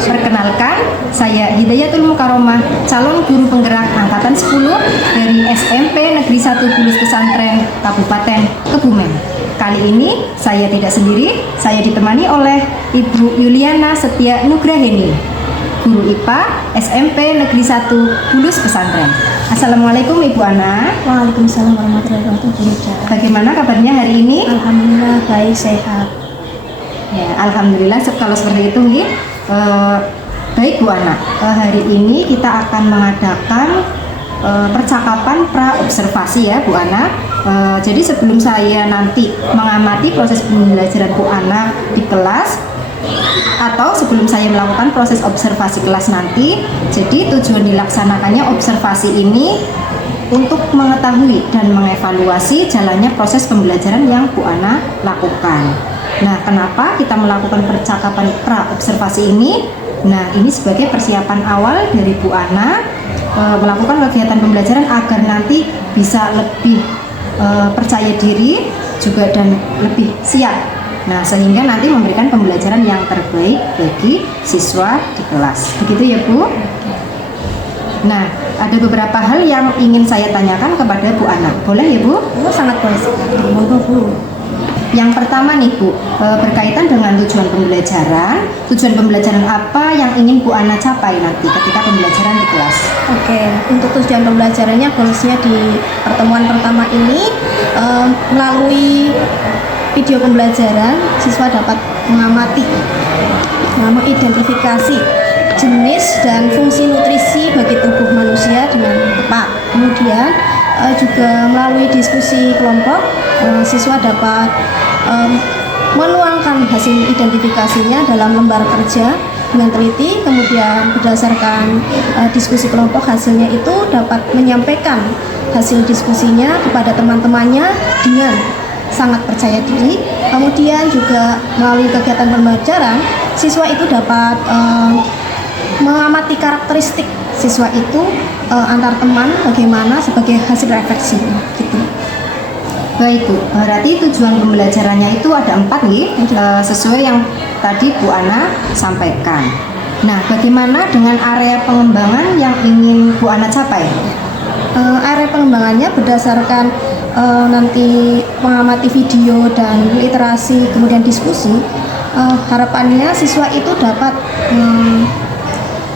Perkenalkan, saya Hidayatul Mukaromah, calon guru penggerak angkatan 10 dari SMP Negeri 1 Bulus Pesantren Kabupaten Kebumen. Kali ini saya tidak sendiri, saya ditemani oleh Ibu Yuliana Setia Nugraheni, guru IPA SMP Negeri 1 Bulus Pesantren. Assalamualaikum Ibu Ana. Waalaikumsalam warahmatullahi wabarakatuh. Bagaimana kabarnya hari ini? Alhamdulillah baik, sehat. Ya, alhamdulillah kalau seperti itu nih. Baik Bu Ana, hari ini kita akan mengadakan percakapan pra-observasi ya Bu Ana. Jadi sebelum saya nanti mengamati proses pembelajaran Bu Ana di kelas, atau sebelum saya melakukan proses observasi kelas nanti, jadi tujuan dilaksanakannya observasi ini untuk mengetahui dan mengevaluasi jalannya proses pembelajaran yang Bu Ana lakukan. Nah, kenapa kita melakukan percakapan pra-observasi ini? Nah, ini sebagai persiapan awal dari Bu Ana melakukan kegiatan pembelajaran agar nanti bisa lebih percaya diri juga dan lebih siap. Nah, sehingga nanti memberikan pembelajaran yang terbaik bagi siswa di kelas. Begitu ya Bu? Nah, ada beberapa hal yang ingin saya tanyakan kepada Bu Ana. Boleh ya Bu? Oh, sangat boleh sekali. Monggo Bu. Yang pertama nih Bu, berkaitan dengan tujuan pembelajaran. Tujuan pembelajaran apa yang ingin Bu Ana capai nanti ketika pembelajaran di kelas? Oke, untuk tujuan pembelajarannya, goalsnya di pertemuan pertama ini melalui video pembelajaran, siswa dapat mengamati, mengidentifikasi jenis dan fungsi nutrisi bagi tubuh manusia dengan tepat. Kemudian juga melalui diskusi kelompok, siswa dapat menuangkan hasil identifikasinya dalam lembar kerja dengan teliti. Kemudian berdasarkan diskusi kelompok, hasilnya itu dapat menyampaikan hasil diskusinya kepada teman-temannya dengan sangat percaya diri. Kemudian juga melalui kegiatan pembelajaran, siswa itu dapat mengamati karakteristik siswa itu antar teman bagaimana sebagai hasil refleksi gitu. Baik Bu, berarti tujuan pembelajarannya itu ada 4 nih, sesuai yang tadi Bu Ana sampaikan. Nah, bagaimana dengan area pengembangan yang ingin Bu Ana capai? Area pengembangannya berdasarkan nanti mengamati video dan literasi, kemudian diskusi. Harapannya siswa itu dapat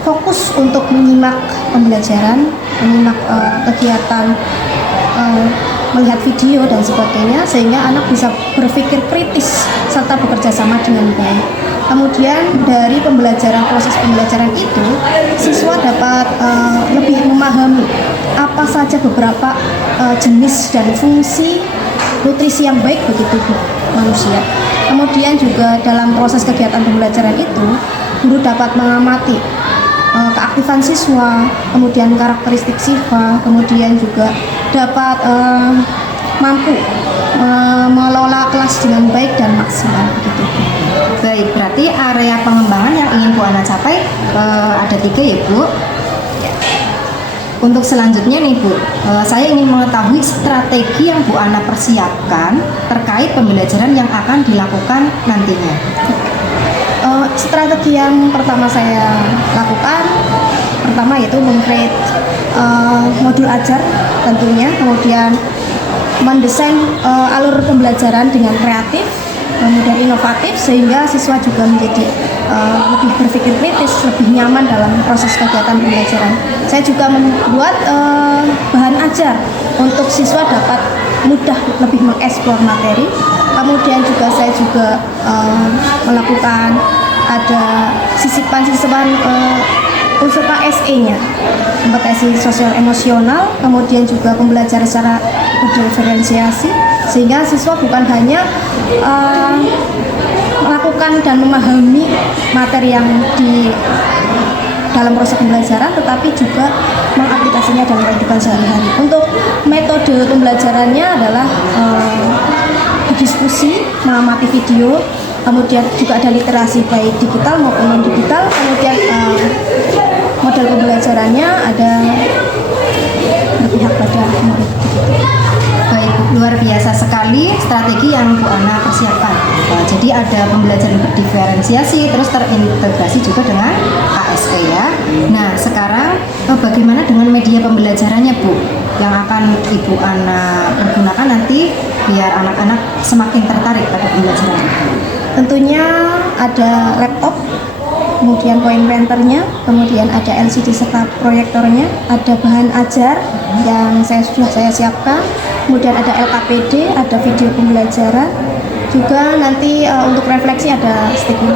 fokus untuk menyimak pembelajaran, menyimak kegiatan, melihat video dan sebagainya, sehingga anak bisa berpikir kritis serta bekerja sama dengan baik. Kemudian dari proses pembelajaran itu, siswa dapat lebih memahami apa saja beberapa jenis dan fungsi nutrisi yang baik bagi tubuh manusia. Kemudian juga dalam proses kegiatan pembelajaran itu, guru dapat mengamati keaktifan siswa, kemudian karakteristik siswa, kemudian juga dapat mampu mengelola kelas dengan baik dan maksimal begitu. Baik, berarti area pengembangan yang ingin Bu Ana capai ada 3 ya Bu. Untuk selanjutnya nih Bu, saya ingin mengetahui strategi yang Bu Ana persiapkan terkait pembelajaran yang akan dilakukan nantinya. Strategi yang pertama saya lakukan, pertama yaitu meng-create modul ajar tentunya, kemudian mendesain alur pembelajaran dengan kreatif, kemudian inovatif, sehingga siswa juga menjadi lebih berpikir kritis, lebih nyaman dalam proses kegiatan pembelajaran. Saya juga membuat bahan ajar untuk siswa dapat mudah lebih mengeksplor materi. Kemudian juga saya juga melakukan ada sisipan unsur KSE-nya, kompetensi sosial emosional, kemudian juga pembelajaran secara berdiferensiasi, sehingga siswa bukan hanya melakukan dan memahami materi yang di dalam proses pembelajaran, tetapi juga mengaplikasinya dalam kehidupan sehari-hari. Untuk metode pembelajarannya adalah berdiskusi, mengamati video, kemudian juga ada literasi baik digital maupun non digital. Kemudian model pembelajarannya ada berpihak pada murid. Baik, luar biasa sekali sekali strategi yang Bu Ana persiapkan. Jadi ada pembelajaran berdiferensiasi, terus terintegrasi juga dengan KSE ya. Nah sekarang bagaimana dengan media pembelajarannya Bu? Yang akan Ibu Ana pergunakan nanti biar anak-anak semakin tertarik pada pembelajaran itu. Tentunya ada laptop, kemudian point printernya, kemudian ada LCD serta proyektornya, ada bahan ajar yang sudah saya siapkan, kemudian ada LKPD, ada video pembelajaran, juga nanti untuk refleksi ada stiker.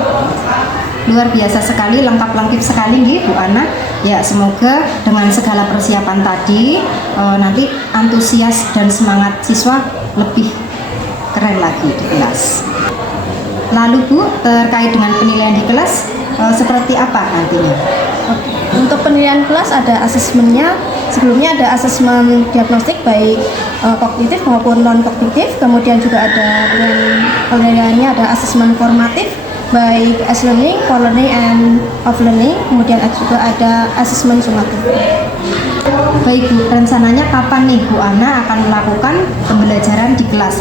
Luar biasa sekali, lengkap-lengkap sekali nih Bu Ana. Ya semoga dengan segala persiapan tadi nanti antusias dan semangat siswa lebih keren lagi di kelas. Lalu Bu, terkait dengan penilaian di kelas seperti apa nantinya? Untuk penilaian kelas ada asesmennya. Sebelumnya ada asesmen diagnostik baik kognitif maupun non kognitif. Kemudian juga ada penilaiannya ada asesmen formatif baik as learning, for learning, and off learning. Kemudian juga ada asesmen sumatif. Baik Bu, rencananya kapan nih Bu Ana akan melakukan pembelajaran di kelas?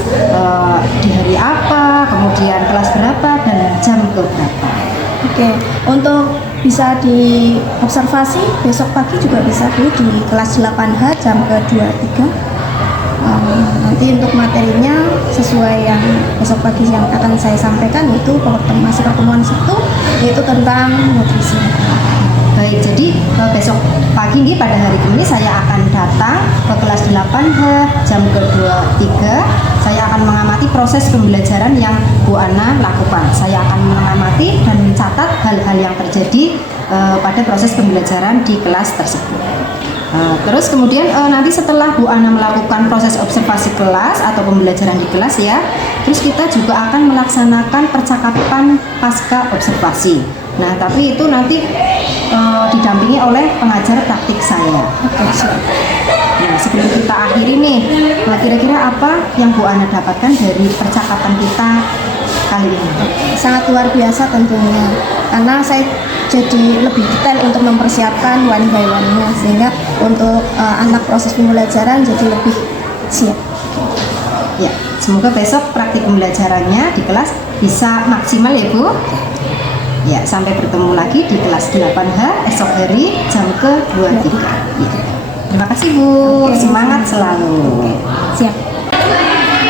Di hari apa, kemudian kelas berapa, dan jam berapa? Oke, untuk bisa diobservasi besok pagi juga bisa Bu di kelas 8H jam ke-23. Nanti untuk materinya sesuai yang besok pagi yang akan saya sampaikan itu masih pertemuan Sabtu, yaitu tentang nutrisi. Baik, jadi besok pagi nih pada hari ini saya akan datang ke kelas 8H jam ke-23. Saya akan mengamati proses pembelajaran yang Bu Ana lakukan. Saya akan mengamati dan mencatat hal-hal yang terjadi pada proses pembelajaran di kelas tersebut. Terus kemudian nanti setelah Bu Ana melakukan proses observasi kelas atau pembelajaran di kelas ya, terus kita juga akan melaksanakan percakapan pasca observasi. Nah tapi itu nanti didampingi oleh pengajar praktik saya. Nah sebelum kita akhiri nih, kira-kira apa yang Bu Ana dapatkan dari percakapan kita kali ini? Sangat luar biasa tentunya, karena saya jadi lebih detail untuk mempersiapkan one by one-nya, sehingga untuk anak proses pembelajaran jadi lebih siap. Ya, semoga besok praktik pembelajarannya di kelas bisa maksimal ya Bu. Ya, sampai bertemu lagi di kelas 8H esok hari jam ke-23. Ya. Terima kasih Bu, semangat selalu. Siap.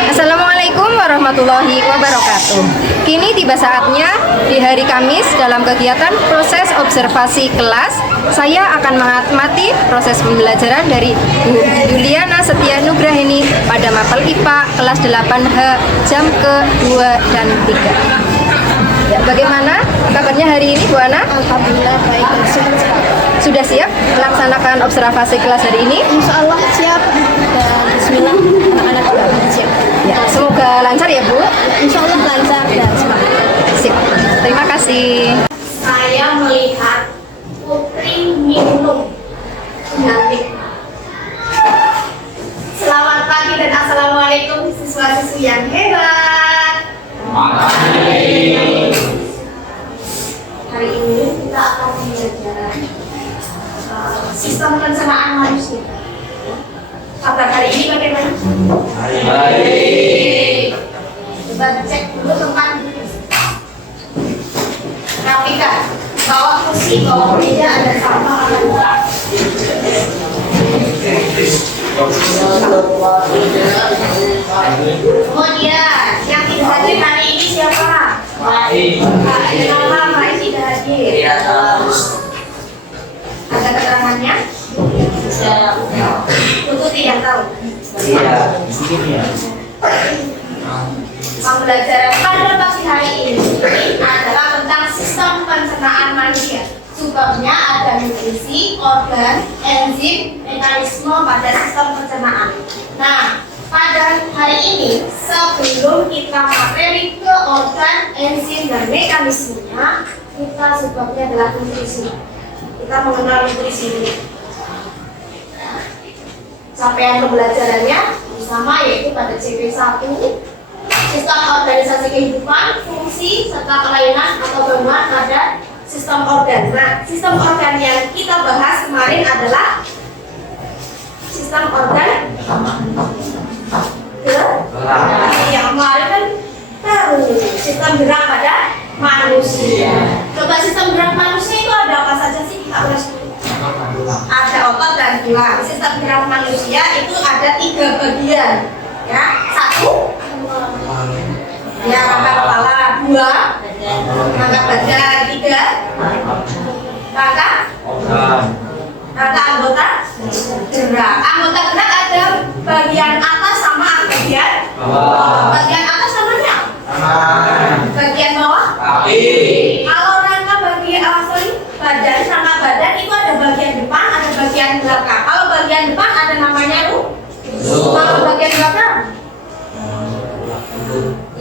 Assalamualaikum warahmatullahi wabarakatuh. Kini tiba saatnya di hari Kamis dalam kegiatan proses observasi kelas, saya akan mengamati proses pembelajaran dari Bu Yuliana Setia Nugrahini pada mapel IPA kelas 8H jam ke-2 dan 3. Ya, bagaimana kabarnya hari ini Bu Ana? Alhamdulillah baik dan sehat. Sudah siap melaksanakan observasi kelas hari ini? Insya Allah siap, dan bismillah anak-anak juga akan siap. Ya, semoga lancar ya Bu. Insya Allah lancar dan semangat. Sip. Terima kasih. Saya melihat Putri minum cantik. Selamat pagi dan assalamualaikum siswa-siswi yang hebat. Hari ini kita akan belajar sistem pencernaan manusia. Kabar hari ini bagaimana? Baik. Coba cek dulu tempat duduk. Rapikan. Bawa kursi, bawa meja, ada sampah, ada kemudian yang tidak hadir hari ini siapa? Kenapa Pak tidak hadir? Ada keterangannya? Itu tidak tahu. Pembelajaran pada pagi hari ini adalah tentang sistem pencernaan manusia. Sebabnya ada nutrisi, organ, enzim, mekanisme pada sistem pencernaan. Nah, pada hari ini sebelum kita materi ke organ, enzim, dan mekanismenya, kita sebabnya adalah nutrisi. Kita mengenal nutrisi ini. Capaian pembelajarannya sama, yaitu pada CP1, sistem organisasi kehidupan, fungsi, serta kelainan atau gangguan pada sistem organ. Nah, sistem organ yang kita bahas kemarin adalah sistem organ Yang kemarin kan baru sistem gerak pada manusia. Coba sistem gerak manusia itu ada apa saja sih? Kita ulas dulu. Ada otot dan tulang. Sistem gerak manusia itu ada 3 bagian. Ya, 1 ya rangka kepala, 2 rangka badan, 3 rangka anggota gerak. Anggota gerak ada bagian atas sama bagian bawah. Bagian atas namanya bagian bawah. Kalau rangka badan, rangka badan itu ada bagian depan, ada bagian belakang. Kalau bagian depan ada namanya kalau bagian belakang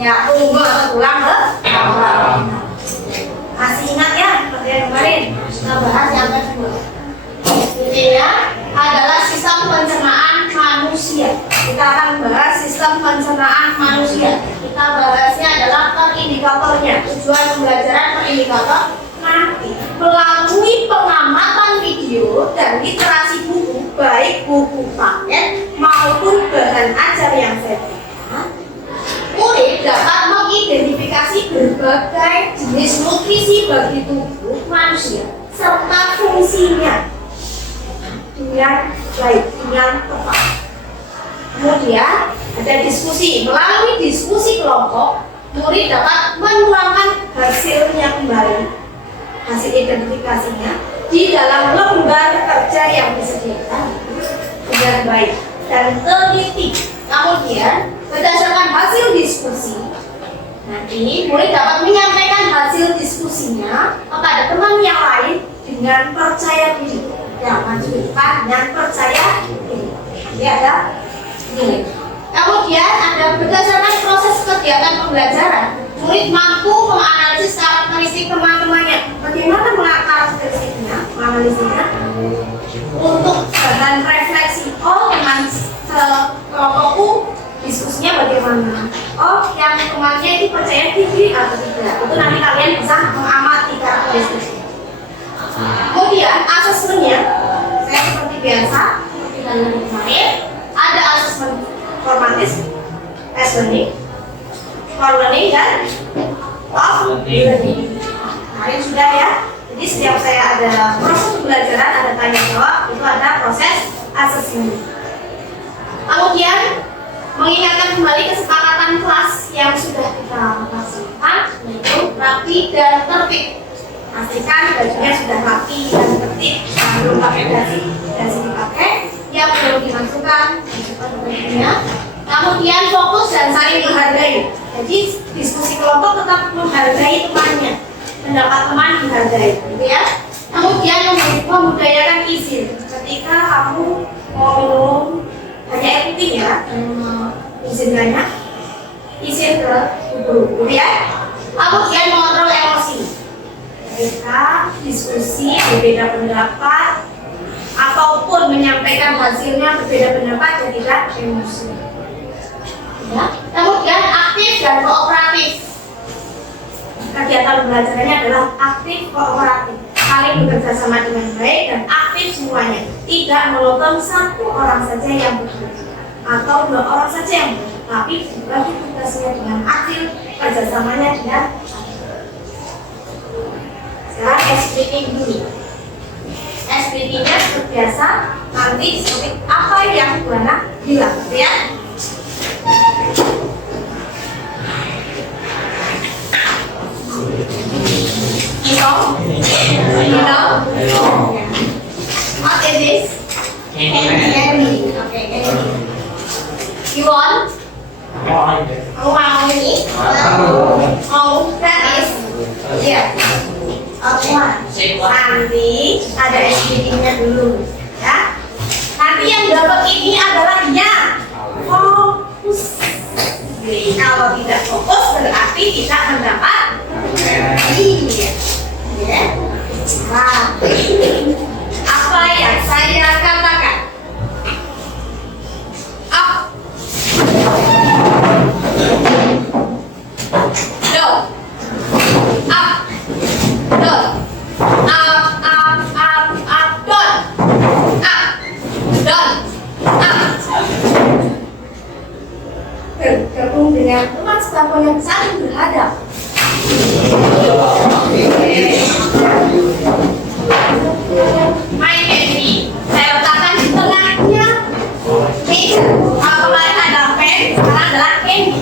ya punggung atau tulang belakang. Masih ingat ya bagian kemarin? Kita bahas yang kedua. Intinya adalah sistem pencernaan manusia. Kita akan bahas sistem pencernaan manusia. Kita bahasnya adalah per indikatornya. Tujuan pembelajaran per indikator nanti melalui pengamatan video dan literasi buku, baik buku paket maupun bahan ajar yang saya berikan, murid dapat mengidentifikasi berbagai jenis nutrisi bagi tubuh manusia serta fungsinya dengan baik, dengan tepat. Kemudian ada diskusi. Melalui diskusi kelompok, murid dapat menuangkan hasilnya kembali, hasil identifikasinya di dalam lembar kerja yang disediakan dengan baik dan teliti. Kemudian berdasarkan hasil diskusi, nanti murid dapat menyampaikan hasil diskusinya kepada teman yang lain dengan percaya diri. Ya, lanjutkan dengan percaya diri. Ya, ada ini. Kemudian ada berdasarkan proses kegiatan pembelajaran, murid mampu menganalisis karakteristik teman-temannya. Bagaimana menganalisisnya? Untuk bahan refleksi. Oh, teman kelompokku diskusinya bagaimana? Oh, yang temannya itu percaya diri atau tidak? Itu nanti kalian bisa mengamati karakteristiknya. Kemudian asesmennya, saya seperti biasa kita lihat kemarin, ada asesmen formatif, test learning, core learning, dan off learning. Kemarin sudah ya. Jadi setiap saya ada proses pembelajaran, ada tanya jawab, itu ada proses asesmen. Kemudian mengingatkan kembali kesepakatan kelas yang sudah kita laksanakan, yaitu rapi dan tertib. Pastikan bajunya sudah rapi dan tertib, belum pakai dasi dipakai, yang belum dimasukkan masukkan bajunya. Kemudian fokus dan saling menghargai. Jadi diskusi kelompok tetap menghargai temannya, pendapat teman dihargai, gitu ya. Kemudian membudayakan izin. Ketika kamu mau minum hanya air putih ya, izin banyak, izin ke guru, gitu ya. Kemudian mengontrol emosi. Ketika diskusi berbeda pendapat ataupun menyampaikan hasilnya berbeda pendapat dan tidak emosi. Ya. Kemudian aktif dan kooperatif. Kegiatan belajarnya adalah aktif kooperatif, saling bekerja sama dengan baik dan aktif semuanya. Tidak monoton satu orang saja yang bekerja atau 2 orang saja yang bekerja, tapi dibagi tugasnya dengan adil, kerjasamanya dengan sekarang SPT dulu. SPT-nya seperti biasa, nanti seperti apa yang Bu Ana bilang, ya. You know? What is this? Candy. Okay, candy. You want? Kamu mau ini? Mau? That is? Yeah. Nanti ada SPT-nya dulu, ya. Nanti yang dapat ini adalah dia fokus. Kalau tidak fokus berarti tidak mendapat. Iya. Ya. Nah, apa yang saya katakan? Up. Down. Up. Down. Up, up, up, up, down. Up. Down. Up. yang saling berhadap. Main ini saya letakkan di tengahnya meja. Kalau kemarin ada pen, sekarang adalah candy.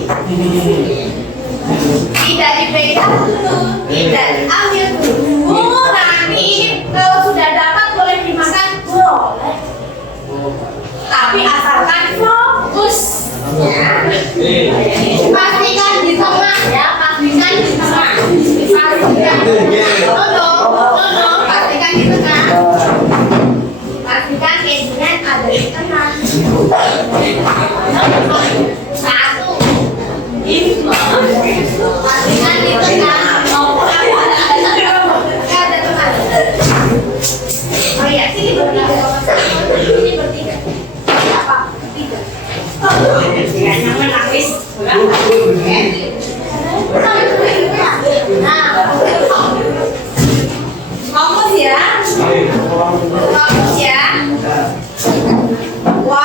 Tidak dipegang dulu, tidak diambil dulu. Nanti kalau sudah dapat boleh dimakan, boleh. Tapi asalkan fokus. Ya. Pastikan di tengah ya, pastikan di tengah. Pastikan di tengah. Pastikan candy-nya ada di tengah. Satu. Ini pastikan di tengah. Ada tengah. Oh iya, sini bertiga. Sini bertiga. Apa? Bertiga. Jangan menangis. Nah, fokus ya. Fokus ya. 1,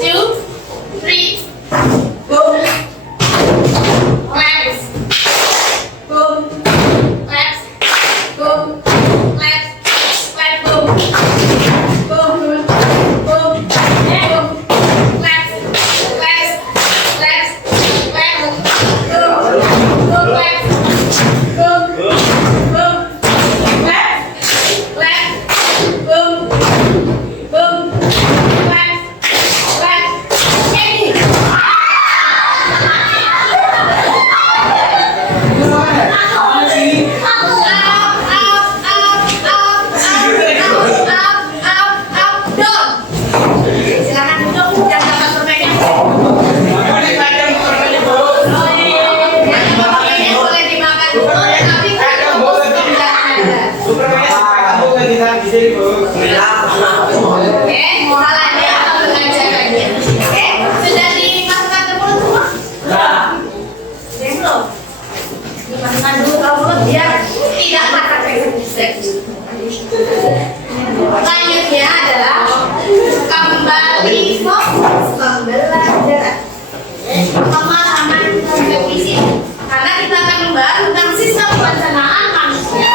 2, 3, go. Left, go. Left, go. Left, left, go. Go, go, go. Left, left, left, left. Go, go left. Go, go. Left, left. Go, go. Left, left. Candy. Silakan duduk dan dapat permennya. Permennya boleh dimakan dulu, tapi kalau fokus tidak ada. Oke, salahnya atau belajarannya. Oke, sudah dimasukkan ke mulut semua? Belum. Dimasukkan dulu ke mulut biar tidak makan selanjutnya adalah kembali fokus pembelajaran. Pemahaman revisi. Karena kita akan membahas tentang sistem pencernaan manusia.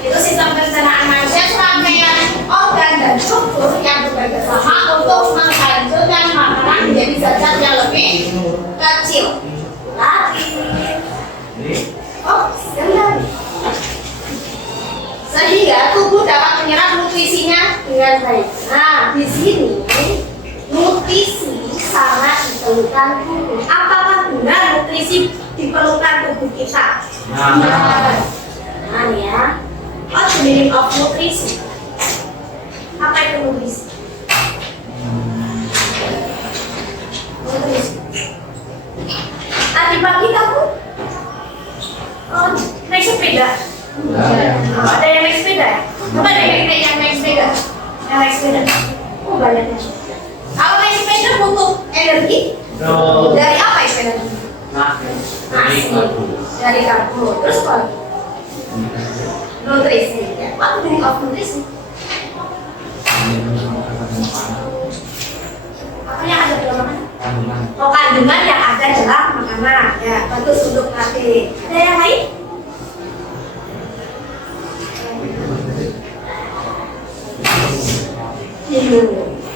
Itu sistem pencernaan manusia serangkaian organ dan struktur yang bekerja sama untuk menghancurkan makanan menjadi zat yang lebih kecil. Lagi. Kembali. Sehingga tubuh dapat menyerap nutrisinya dengan baik. Nah, di sini nutrisi sangat diperlukan tubuh. Apakah benar nutrisi diperlukan tubuh kita? Nah, ya. What's the meaning of nutrisi? Apa itu nutrisi? Nutrisi. Tadi pagi kamu naik sepeda. Ada yang naik sepeda? Coba ada yang naik sepeda? Yang naik sepeda? Oh, banyaknya. Kalau naik sepeda butuh energi? Dari apa sepeda? Nasi. Dari karbo. Terus apa? Nutrisi. Apa meaning of nutrisi? Apa yang ada dalam makanan? Oh, kandungan yang ada dalam makanan. Ya, bagus untuk nanti. Ada yang lain?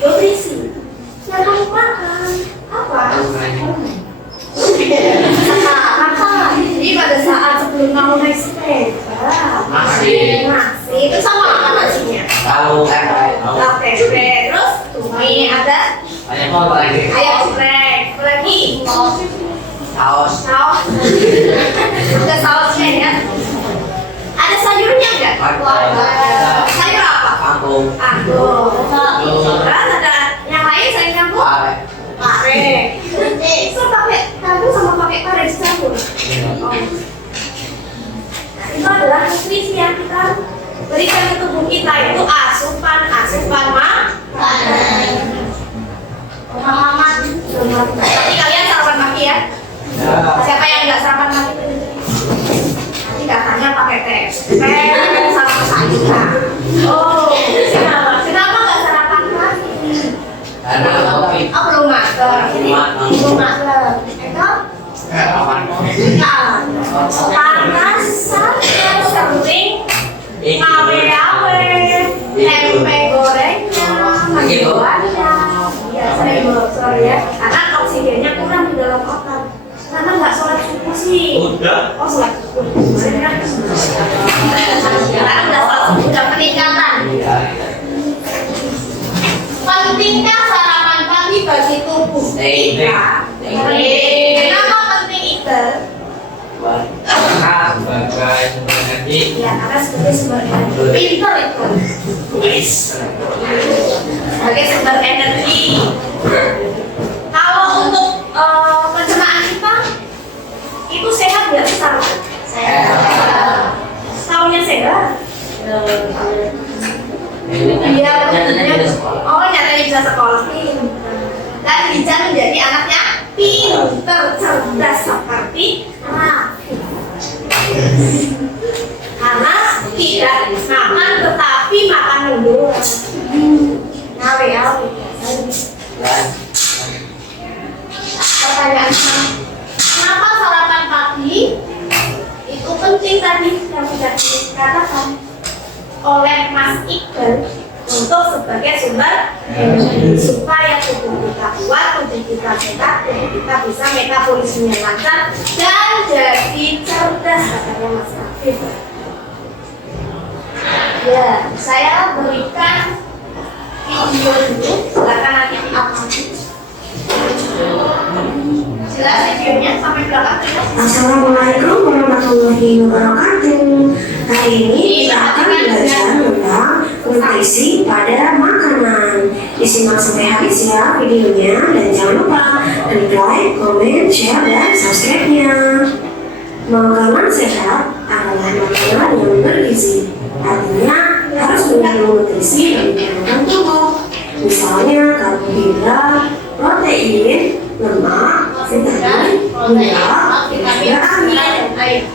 Nutrisi yang kamu makan apa? Makan. Jadi pada saat sebelum kamu naik sepeda, nasi itu sama apa nasinya? Tahu tempe. Terus ini ada ayam geprek. Lagi saus. Ada sausnya ya. Ada sayurnya enggak? Sayur apa? Kangkung. Terus ada yang lain sayur kangkung? Pare. So pakai kangkung sama pakai pare dicampur. Itu adalah nutrisi yang kita berikan ke tubuh kita, itu asupan makanan. Pemahaman. Tapi kalian sarapan pagi ya? Siapa yang nggak sarapan pagi? Nanti katanya pakai teh sama sayur. Oh, siapa? Iya, sering bolos ya. Karena oksigennya kurang di dalam otak. Karena nggak sholat subuh sih. Udah. Oh, sholat subuh. Karena udah sholat subuh, udah peningkatan. Pentingnya sarapan pagi bagi tubuh. Kenapa penting itu? Ya, karena sebagai sumber energi. Pinter itu. Sebagai sumber energi. Kalau untuk pencernaan kita itu sehat nggak sih sarapan? Sehat. Taunya sehat? Iya. Oh, nyatanya bisa sekolah. Dan bisa menjadi anaknya pinter, cerdas seperti Raffi. Karena tidak makan tetapi makan dulu. Nawe ya. Pertanyaan, kenapa sarapan pagi itu penting tadi yang sudah dikatakan oleh Mas Iqbal untuk sebagai sumber energi supaya tubuh kita kuat, tubuh kita sehat, tubuh kita bisa metabolisme lancar dan jadi cerdas katanya Mas Raffi. Ya, saya berikan video dulu, silakan nanti diupload. Jelas videonya sampai belakang ya. Assalamualaikum warahmatullahi wabarakatuh. Hari ini kita akan belajar tentang nutrisi pada makanan. Disimak sampai habis ya videonya dan jangan lupa klik like, comment, share, dan subscribe-nya. Makanan sehat adalah makanan yang bergizi. Artinya harus mengandung nutrisi yang diperlukan tubuh. Misalnya karbohidrat, protein, lemak, vitamin, mineral, dan juga air.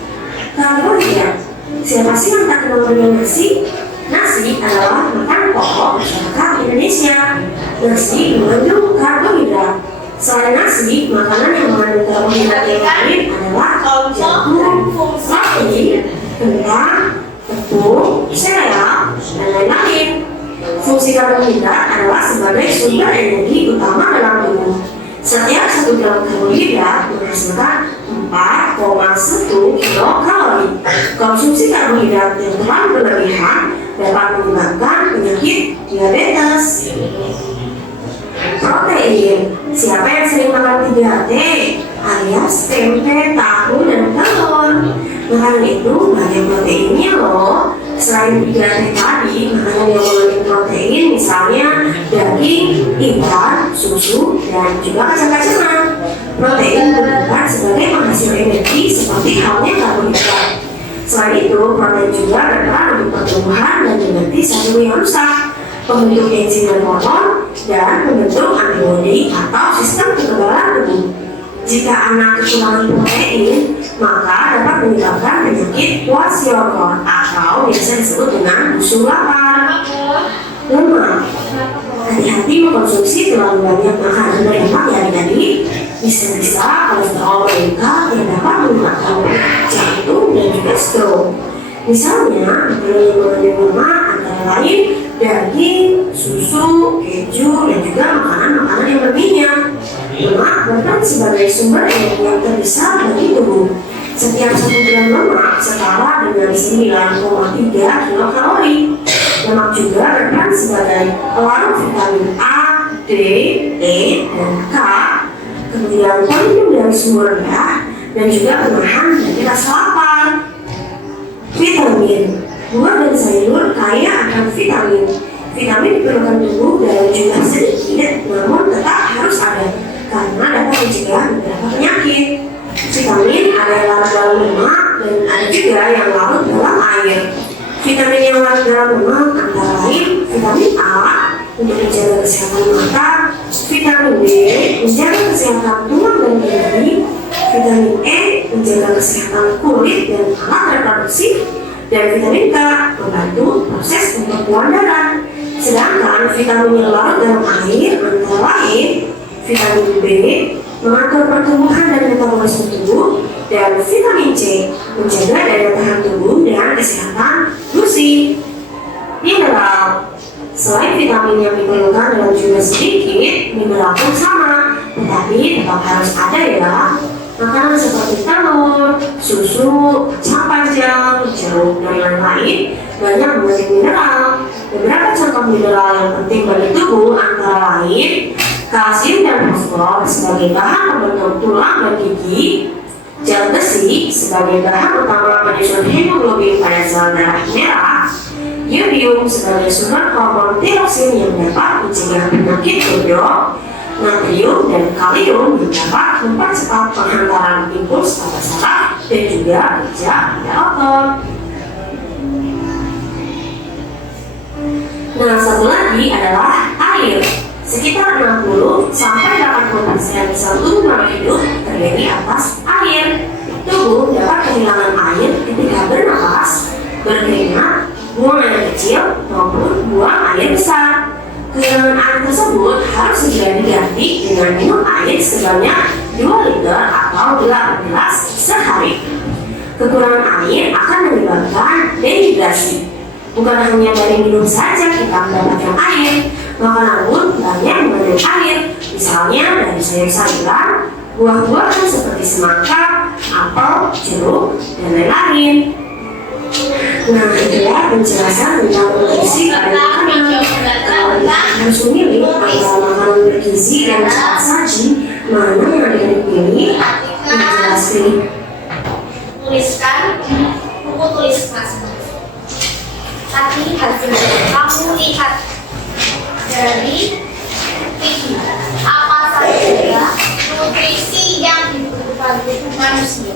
Karbohidrat. Siapa sih yang tak kenal dengan nasi? Nasi adalah makanan pokok masyarakat Indonesia. Nasi mengandung karbohidrat. Selain nasi, makanan yang mengandung karbohidrat yang lain adalah jagung, roti, kentang, tepung, sereal, dan lain-lain. Fungsi karbohidrat adalah sebagai sumber energi utama dalam tubuh. Setiap 1 gram karbohidrat menghasilkan 4,1 kilokalori. Konsumsi karbohidrat yang terlalu berlebihan dapat menyebabkan penyakit diabetes. Protein. Siapa yang sering makan 3T? Alias tempe, tahu, dan telur. Makanan itu banyak proteinnya loh. Selain 3T tadi, makanan yang mengandung protein misalnya daging, ikan, susu, dan juga kacang-kacangan. Protein digunakan sebagai penghasil energi seperti halnya karbohidrat. Selain itu, protein juga berperan untuk pertumbuhan dan mengganti sel yang rusak, membentuk enzim dan hormon, dan membentuk antibodi atau sistem kekebalan tubuh. Jika anak kekurangan protein, maka dapat menyebabkan penyakit kwashiorkor atau biasa disebut dengan busung lapar. Lemak. Hati-hati mengkonsumsi terlalu banyak makanan berlemak ya adik-adik. Bisa-bisa kolesterol meningkat yang dapat menyebabkan jantung dan juga stroke. Misalnya, makanan yang mengandung lemak antara lain daging, susu, keju, dan juga makanan-makanan yang berminyak. Lemak berperan sebagai sumber energi yang terbesar bagi tubuh. Setiap 1 gram lemak setara dengan 9,3 kilokalori. Lemak juga berperan sebagai pelarut vitamin A, D, E, dan K. Kemudian pelindung dari sumber rendah dan juga penahan dari rasa lapar. Vitamin. Buah dan sayur kaya akan vitamin. Vitamin diperlukan tubuh dalam jumlah sedikit, namun tetap harus ada karena dapat mencegah beberapa penyakit. Vitamin ada yang larut dalam lemak dan ada juga yang larut dalam air. Vitamin yang larut dalam lemak antara lain vitamin A untuk menjaga kesehatan mata, vitamin B menjaga kesehatan tulang dan gigi, vitamin E menjaga kesehatan kulit dan alat reproduksi, dan vitamin K membantu proses pembekuan darah. Sedangkan vitamin yang larut dalam air antara lain vitamin B mengatur pertumbuhan dan metabolisme tubuh, dan vitamin C menjaga daya tahan tubuh dan kesehatan gusi. Mineral. Selain vitamin yang diperlukan dalam jumlah sedikit, mineral pun sama, tetapi tetap harus ada ya. Makanan seperti telur, susu, kacang panjang, jeruk, dan lain-lain banyak mengandung mineral. Beberapa contoh mineral yang penting bagi tubuh antara lain kalsium dan fosfor sebagai bahan pembentuk tulang dan gigi, zat besi sebagai bahan utama penyusun hemoglobin pada sel darah merah, yodium sebagai sumber hormon tiroksin yang dapat mencegah penyakit bodoh, natrium dan kalium yang dapat mempercepat penghantaran impuls pada saraf dan juga kerja pada otot. Nah, satu lagi adalah air. Sekitar 60 sampai 80% sel tubuh makhluk hidup terdiri atas air. Tubuh dapat kehilangan air ketika bernapas, berkeringat, buang air kecil maupun buang air besar. Kehilangan air tersebut harus segera diganti dengan minum air sebanyak 2 liter atau 8 gelas sehari. Kekurangan air akan menyebabkan dehidrasi. Bukan hanya dari minum saja kita mendapatkan air, makanan pun banyak mengandung air, misalnya dari sayur-sayuran, buah-buahan seperti semangka, apel, jeruk, dan lain-lain. Nah, itulah penjelasan tentang nutrisi pada makanan. Kalau kita harus memilih antara makanan bergizi dan cepat saji, mana yang akan dipilih? Yang jelas pilih. Tuliskan buku tulis masing-masing. Tadi hasilnya kamu lihat dari video apa saja nutrisi yang dibutuhkan tubuh manusia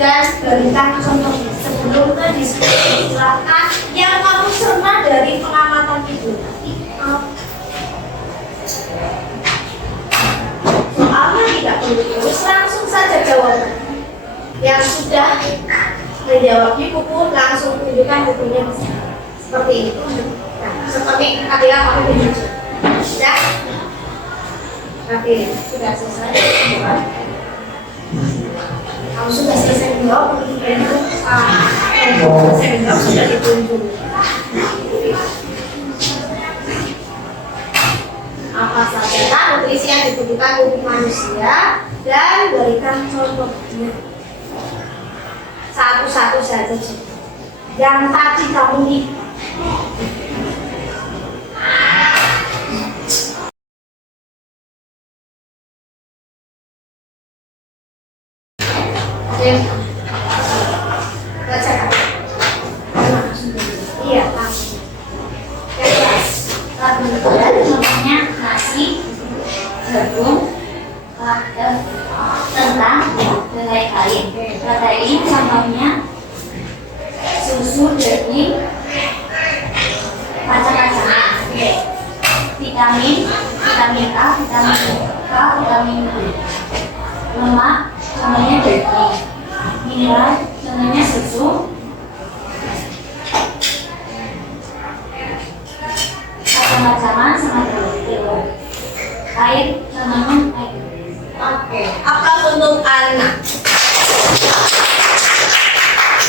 dan berikan contohnya. Sebelum ke diskusi, silakan yang kamu cerna dari pengamatan itu tadi. Soalnya tidak perlu terus, langsung saja jawaban. Yang sudah menjawab di buku langsung tunjukkan bukunya seperti itu. Nah, seperti Adila kamu tunjuk. Sudah? Oke, sudah selesai. Kamu sudah selesai menjawab, selesai menjawab sudah ditunjuk. Apa saja nutrisi yang dibutuhkan tubuh manusia dan berikan contohnya. Satu-satu saja. Yang tadi kamu lihat. Bacakan. Iya, langsung. Contohnya nasi, jagung, kentang, dan lain-lain. Protein contohnya susu, daging, kacang-kacangan. Vitamin A, vitamin K, vitamin B. Lemak contohnya daging. Mineral contohnya susu. Kacang-kacangan sama telur. Air contohnya air. Oke, apa untuk anak?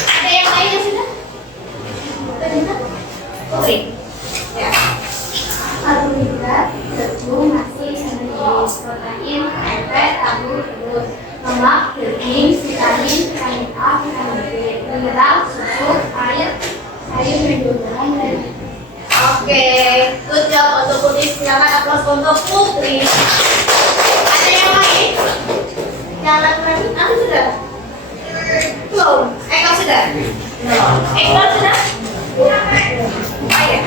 Ada yang lainnya sudah? Oke. Ya. Karbohidrat, jagung, nasi, jenis protein, tempe, tahu, telur, lemak, daging, vitamin, vitamin A, vitamin B, mineral, susu, air, sayur, buah-buahan, dan Oke, good job untuk Putri. Silakan aplaus untuk Putri. Ada yang lain? Yang lain? Aku sudah. Belum. Eka sudah. Eka sudah. Ayo.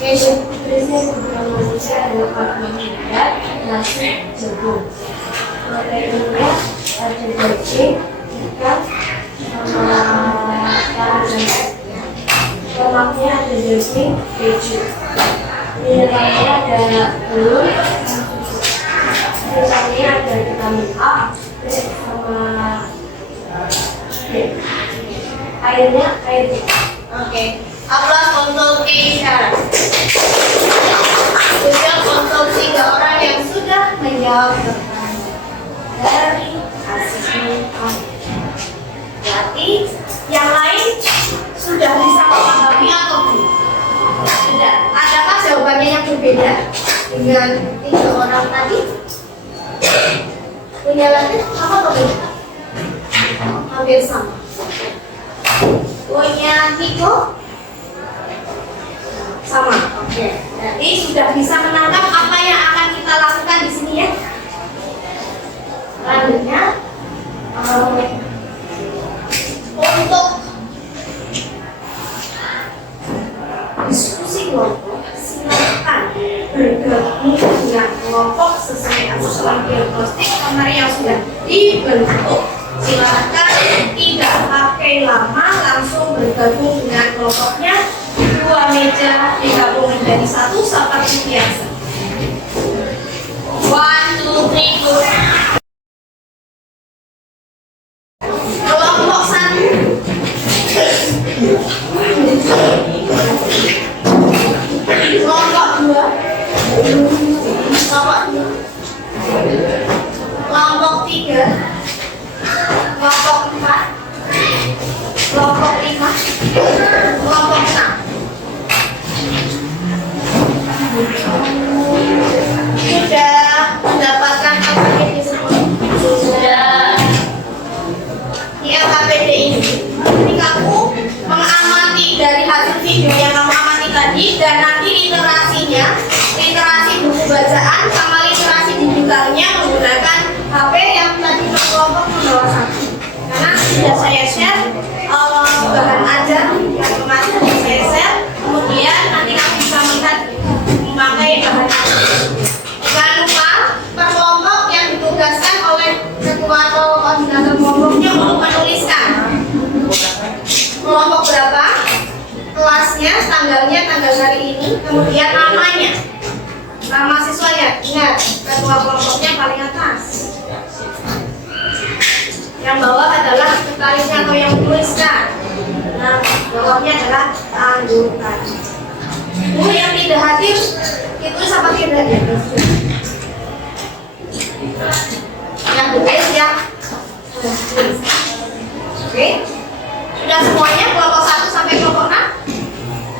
Oke, nutrisi kebutuhan manusia adalah karbohidrat, nasi, jagung. Proteinnya ada daging, ikan, sama tahu. Lemaknya ada daging, keju. Mineralnya ada telur, misalnya ada vitamin A, sama B. Airnya air. oke. Aplaus untuk Keisha. Juga untuk 3 orang yang sudah menjawab pertanyaan dari asesmen kami. Berarti yang lain sudah bisa memahami atau belum? dengan 3 orang tadi? Punya lagi apa beda? Hampir sama. Punya Niko sama. Oke. Jadi sudah bisa menangkap apa yang akan kita lakukan di sini ya. Selanjutnya untuk diskusi kelompok, silakan bergabung dengan kelompok sesuai asuhan diagnostik kamar yang sudah dibentuk. Silakan tidak pakai lama, langsung bergabung dengan kelompoknya. 2 meja digabung menjadi 1 seperti biasa. 1, 2, 3, go. Kelompok 1. Kelompok 2. Kelompok 2. Kelompok 3. Kelompok 4. Kelompok 5. Kelompok 6. Sudah mendapatkan KPD semua? Sudah. Di LKPD ini, kamu mengamati dari hasil video yang kamu amati tadi, dan nanti literasinya, literasi buku bacaan sama literasi digitalnya menggunakan HP yang tadi berkelompok membawa 1. Karena sudah saya share bahan ajar yang kemarin sudah saya share, kemudian nanti kamu bisa melihat memakai bahan ajar. Jangan lupa per kelompok yang ditugaskan oleh ketua atau koordinator kelompoknya untuk menuliskan kelompok berapa, kelasnya, tanggalnya, tanggal hari ini, kemudian namanya, nama siswanya. Ingat, ketua kelompoknya paling atas. Yang bawah adalah sekretarisnya atau yang menuliskan. Nah, bawahnya adalah anggota. Guru yang tidak hadir itu sama tidak ya? Yang tulis ya. Oke. Sudah semuanya kelompok 1 sampai kelompok 6?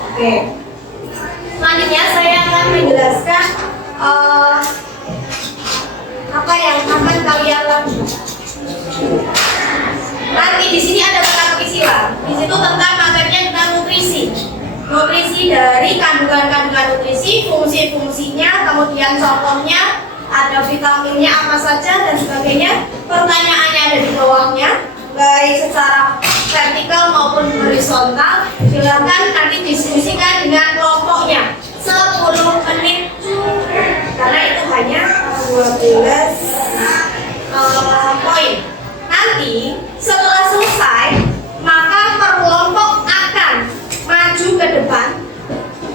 Oke. Selanjutnya saya akan menjelaskan apa yang akan kalian lakukan. Nanti di sini ada beberapa istilah. Di situ tentang materinya tentang nutrisi. Nutrisi dari kandungan-kandungan nutrisi, fungsi-fungsinya, kemudian contohnya, ada vitaminnya apa saja dan sebagainya. Pertanyaannya ada di bawahnya, baik secara vertikal maupun horizontal. Silakan nanti diskusikan dengan kelompoknya 10 menit karena itu hanya 12 poin. Nanti setelah selesai, maka per kelompok akan maju ke depan,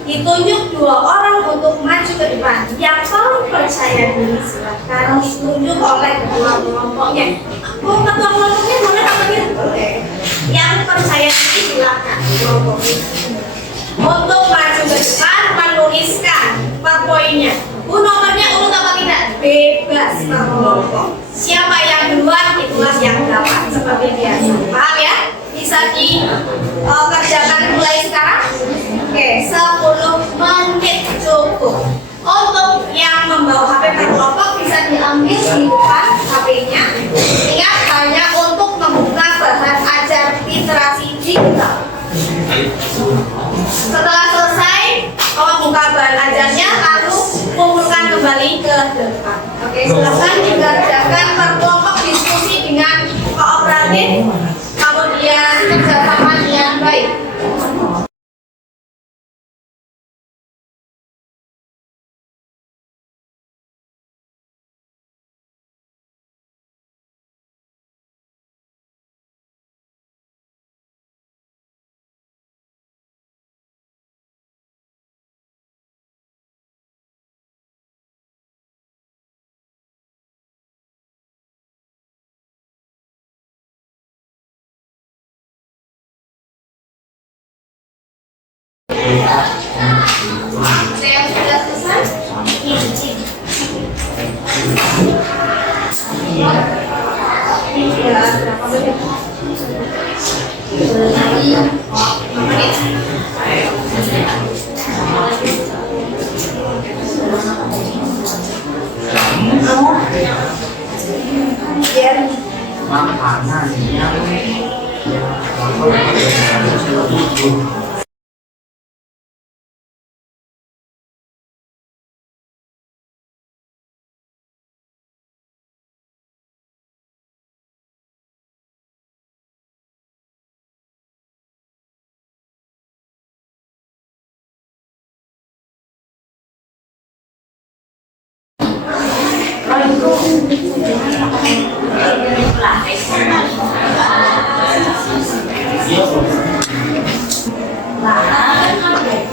ditunjuk 2 orang untuk maju ke depan. Yang paling percaya diri silakan ditunjuk oleh ketua kelompoknya. Ketua kelompoknya boleh apa tidak? Boleh. Yang percaya diri silakan kelompoknya untuk maju ke depan, menuliskan per poinnya. Nomornya urut apa tidak? Bebas per kelompok. Siapa yang duluan itulah yang dapat, seperti biasa. Paham ya? Bisa dikerjakan mulai sekarang. Oke, 10 menit cukup. Untuk yang membawa HP per kelompok bisa diambil di depan HP-nya. Ingat, hanya untuk membuka bahan ajar literasi digital. Setelah selesai membuka bahan ajarnya, lalu kumpulkan kembali ke depan. Oke, silakan dikerjakan per kelompok, diskusi dengan kooperatif, kemudian kerjasama yang baik. Saya sudah selesai. Berapa menit?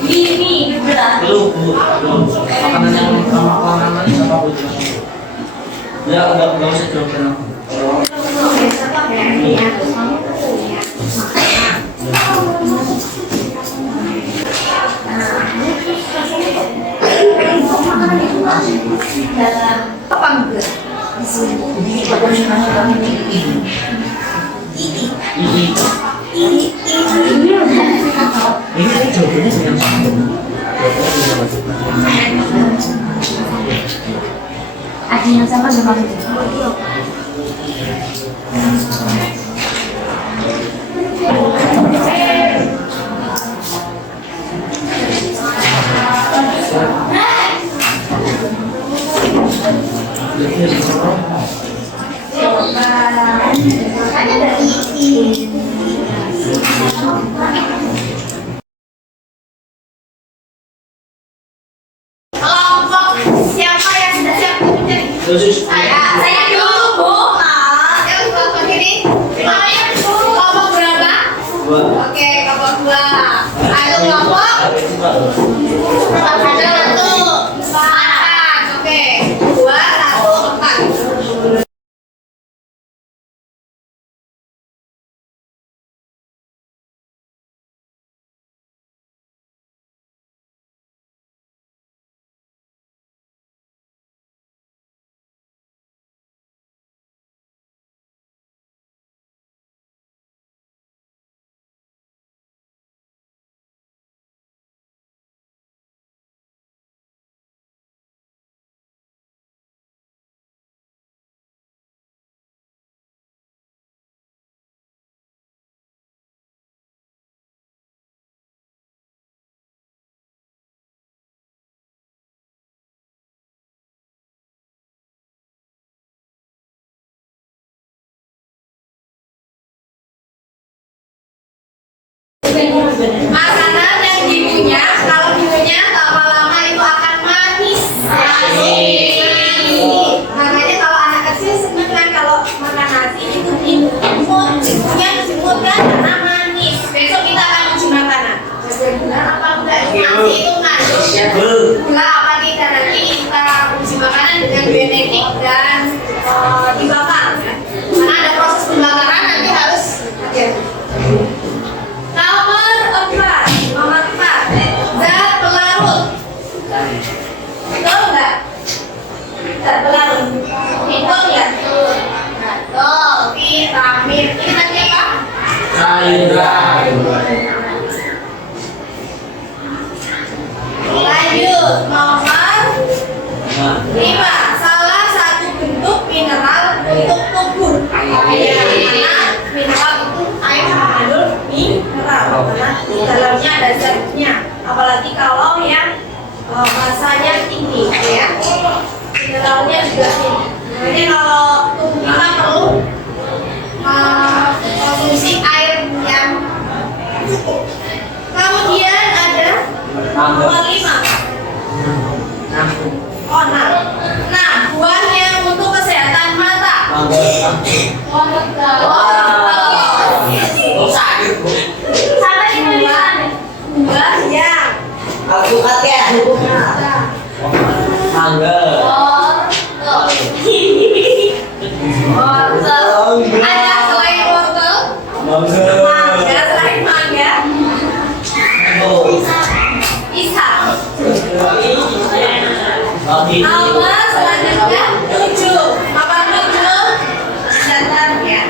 Ini berat. Belum, Bu. Belum. Makanan yang makanan manis apa, Bu? Ya, enggak usah jawabin aku. Oke, tetap ya. Ini ya. Kamu tuh ya. Dalam apa enggak? Ini jawabannya yang sama. Ada yang sama dengan Makanya dari kelompok siapa yang sudah siap menjadi? Saya dulu, Bu. Yang kelompok ini. Saya dulu. Kelompok berapa? Oke, kelompok 2. Ayo kelompok. Ada 1, 4. Oke. 2, 1, 4. Makanan yang dipunya, kalau dipunya lama-lama itu akan manis. Makanya kalau anak kecil seneng kan kalau makan nasi itu diimut, disebut kan karena manis. Besok kita akan uji makanan. Benar apa enggak nasi itu mengandung gula apa tidak, nanti kita uji makanan dengan genetik dan dibakar. Karena ada proses pembakaran nanti harus Nomor 4, zat pelarut. Betul nggak? Zat pelarut. Betul nggak? Betul. Vitamin. Ini tadi apa? Sayuran. Lanjut. Nomor 5, salah satu bentuk mineral untuk tubuh. Ya, karena mineral itu air mengandung mineral. Karena di dalamnya ada zatnya. Apalagi kalau yang masanya tinggi, ya. Mineralnya juga tinggi. Makanya kalau tubuh kita perlu konsumsi air yang cukup. Kemudian ada nomor 5. Oh, nah, buah yang untuk kesehatan mata. Sama ini buah yang Mangga. wortel. Ada selain wortel, mangga, selain mangga, pisang. Nomor selanjutnya 7. Nomor 7 datangnya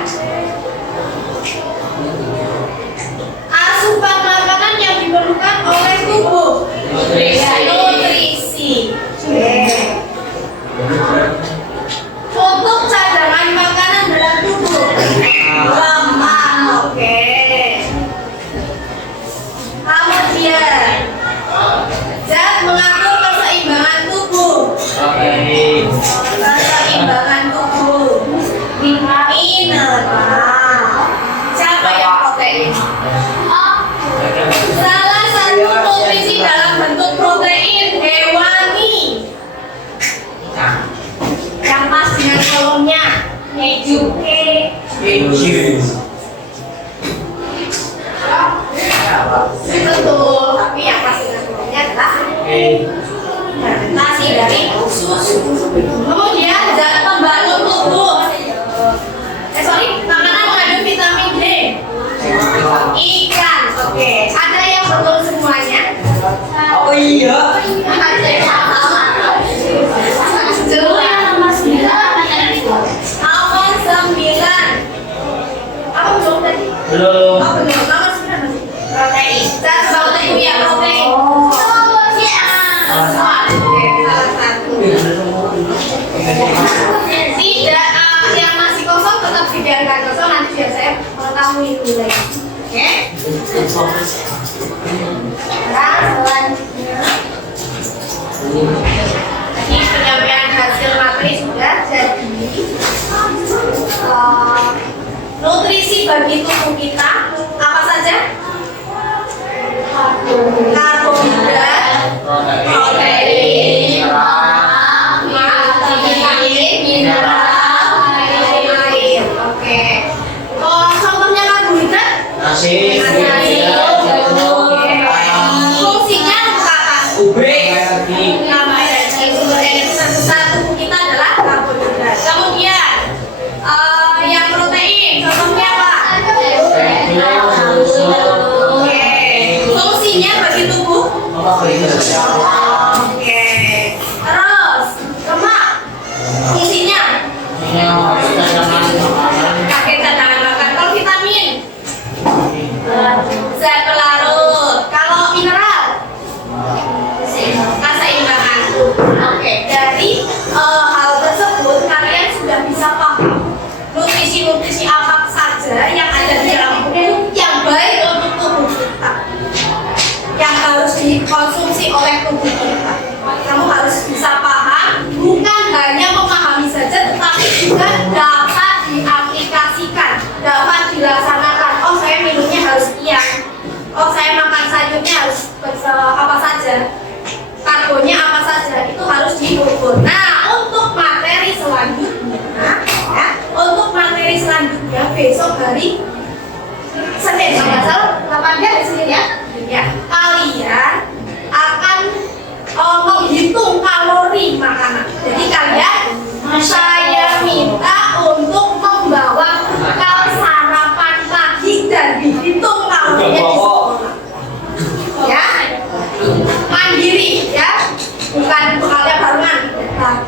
asupan makanan yang diperlukan oleh tubuh. Nutrisi. Untuk cadangan makanan dalam tubuh. Lemak. Oke. Kemudian zat mengatur keseimbangan tubuh. Jadi penyampaian hasil materi sudah. Jadi nutrisi bagi tubuh kita apa saja? Karbohidrat, protein, mineral, air. Oke. Contohnya karbohidrat? Nasi, Fungsinya apa? Sumber energi terbesar tubuh kita adalah karbohidrat. Kemudian yang protein, contohnya apa? Oke. Fungsinya bagi tubuh? Oke. Terus lemak, fungsinya? Pakai cadangan makan. Kalau vitamin? Zat pelarut. Kalau mineral? Keseimbangan. Oke, dari hal tersebut kalian sudah bisa paham nutrisi-nutrisi apa saja yang ada di dalam tubuh yang baik untuk tubuh kita, yang harus dikonsumsi oleh tubuh kita. Kamu harus bisa paham, bukan hanya memahami saja, tetapi juga dapat diaplikasikan, dapat dilaksanakan. Oh, saya minumnya harus sekian. Oh, saya makan sayurnya harus apa saja, karbonnya apa saja, itu harus diukur. Nah, untuk materi selanjutnya, besok hari Senin, kalau nggak salah 8 hari Senin ya, kalian akan menghitung kalori makanan. Jadi kalian, saya minta untuk membawa bekal sarapan pagi dan dihitung kalorinya di sekolah. Ya, mandiri ya, bukan bekalnya barengan,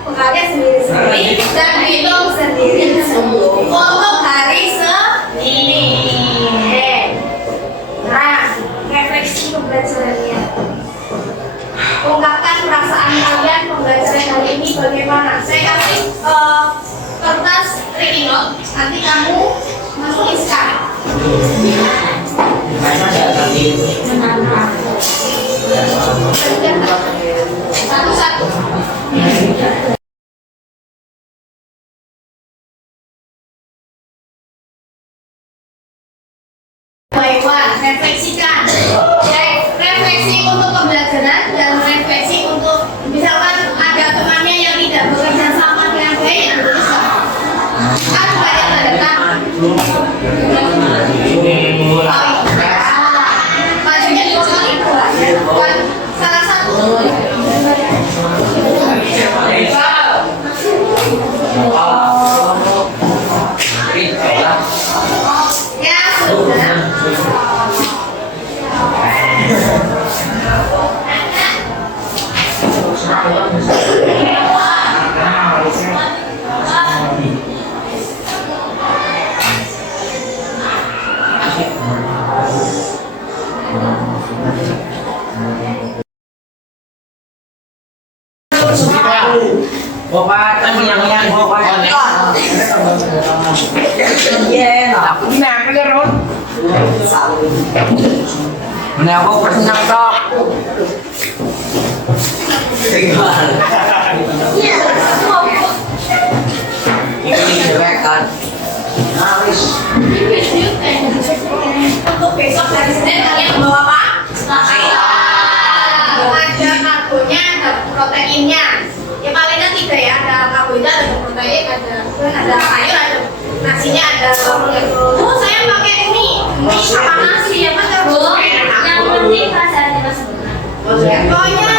bekalnya sendiri-sendiri dan dihitung sendiri untuk hari Senin. Nah, refleksi pembelajarannya. Ungkapkan perasaan kalian pembelajaran hari ini bagaimana. Saya kasih kertas reading note, nanti kamu menuliskan. Satu-satu. Baiklah, refleksikan. Refleksi untuk pembelajaran dan refleksi untuk misalkan ada temannya yang tidak bekerja sama dengan baik, bisa. Kan banyak tanda tangan. Majunya dua kali bukan salah satu. Ya sudah. Bapak yang bapak. Iya, aku nak lerot. Mana aku pernah tak? Tinggal. Ini rekan. Habis. Untuk besok hari Senin kalian bawa apa? Ada karbonnya, ada proteinnya. Ya palingnya 3 ya, ada karbohidrat, ada protein, ada sayur, ada nasinya, ada saya pakai mie sama nasi ya kan karbo. Yang penting rasanya masuk. Pokoknya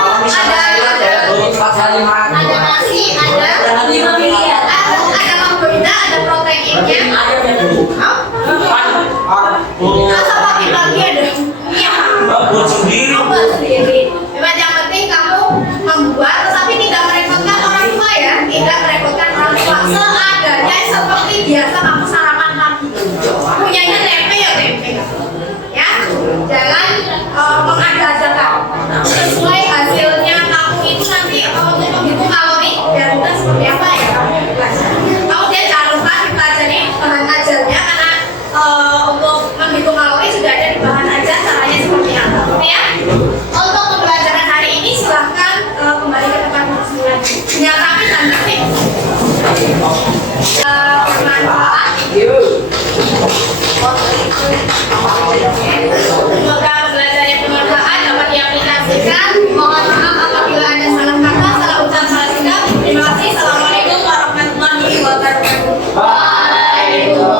ada nasi, ada karbohidrat, ada proteinnya. Masa pagi-pagi ada Buat sendiri. buat sendiri. Memang yang penting kamu membuat, tetapi tidak merepotkan orang tua ya, tidak merepotkan orang tua. Seadanya seperti biasa kamu sarapan pagi. Punyanya tempe ya tempe, ya. Jangan bermanfaat. Semoga belajar yang bermanfaat dapat diaplikasikan. Mohon maaf apabila ada salah kata, salah ucap, salah sikap. Terima kasih. Assalamualaikum warahmatullahi wabarakatuh. Waalaikumsalam.